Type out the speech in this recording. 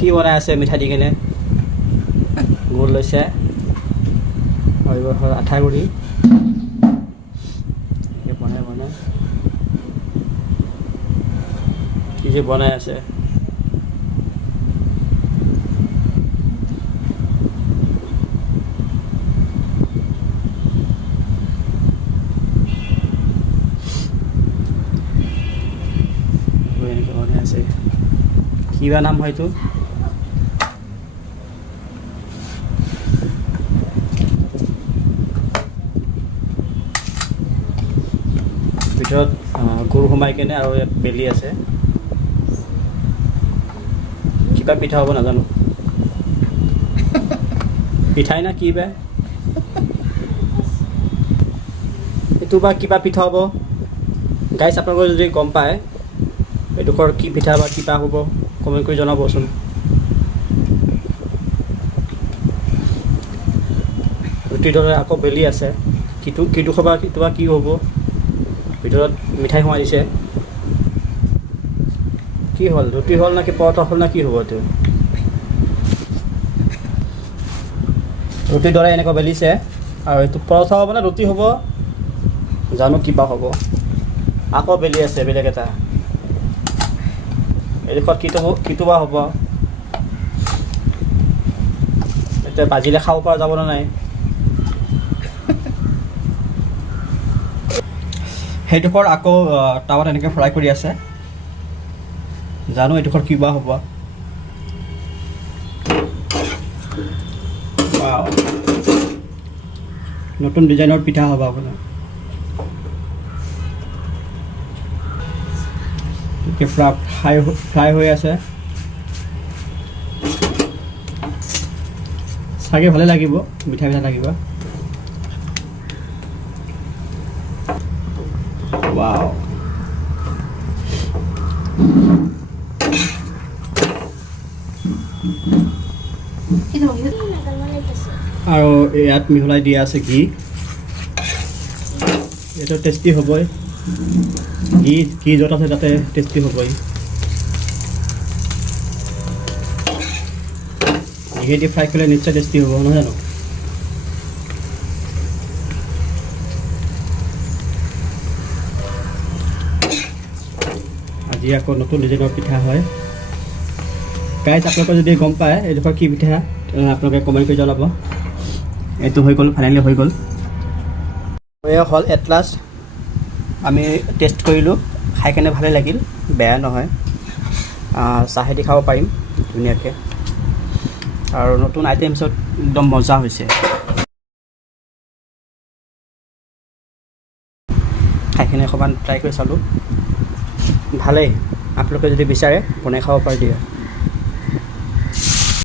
কি বনাই আছে মিঠা দি কেনে গুড় লৈছে আৰু এইবোৰ হ'ল আঠা গুড়ি বনাই কি যে বনাই আছে কিবা নাম হয়তো ভিতৰত গুড় সোমাই কেনে আৰু ইয়াত বেলি আছে কিবা পিঠা হ'ব নাজানো পিঠাই না কি বা এইটো বা কিবা পিঠা হ'ব গাইছ আপোনালোকে যদি গম পায় এইডোখৰ কি পিঠা বা কিবা হ'ব কমেণ্ট কৰি জনাবচোন ৰুটিৰ দৰে আকৌ বেলি আছে কিটো খাবা কিটো বা কি হ'ব ভিতৰত মিঠাই সোমাই দিছে কি হ'ল ৰুটি হ'ল না কি পৰঠা হ'ল না কি হ'ব এইটো ৰুটিৰ দৰে এনেকুৱা বেলিছে আৰু এইটো পৰঠা হ'ব না ৰুটি হ'ব জানো কিবা হ'ব আকৌ বেলি আছে বেলেগ এটা এইডোখৰত কিটো বা হ'ব এতিয়া বাজিলে খাব পৰা যাব নে নাই সেইডোখৰ আকৌ টাৱাত এনেকৈ ফ্ৰাই কৰি আছে জানো এইডোখৰ কিবা হ'ব নতুন ডিজাইনৰ পিঠা হ'ব আপোনাৰ ফ্ৰাই হৈ আছে চাগে ভালে লাগিব মিঠা লাগিব ৱাও আৰু ইয়াত মিহলাই দিয়া আছে ঘি এইটো টেষ্টি হ'বই ঘি য'ত আছে তাতে টেষ্টি হ'বই ঘিয়েদি ফ্ৰাই কৰিলে নিশ্চয় টেষ্টি হ'ব নহয় জানো আজি আকৌ নতুন ডিজাইনৰ পিঠা হয় গাইজ আপোনালোকে যদি গম পায় এইডোখৰ কি পিঠা আপোনালোকে কমেণ্ট কৰি জনাব এইটো হৈ গ'ল ফাইনেলি হৈ গ'ল এয়া হ'ল এট লাষ্ট আমি টেষ্ট কৰিলোঁ খাই কেনে ভালেই লাগিল বেয়া নহয় চাহেদি খাব পাৰিম ধুনীয়াকৈ আৰু নতুন আইটেমছত একদম মজা হৈছে খাই কেনে অকণমান ট্ৰাই কৰি চালোঁ ভালেই আপোনালোকে যদি বিচাৰে বনাই খাব পাৰি দিয়া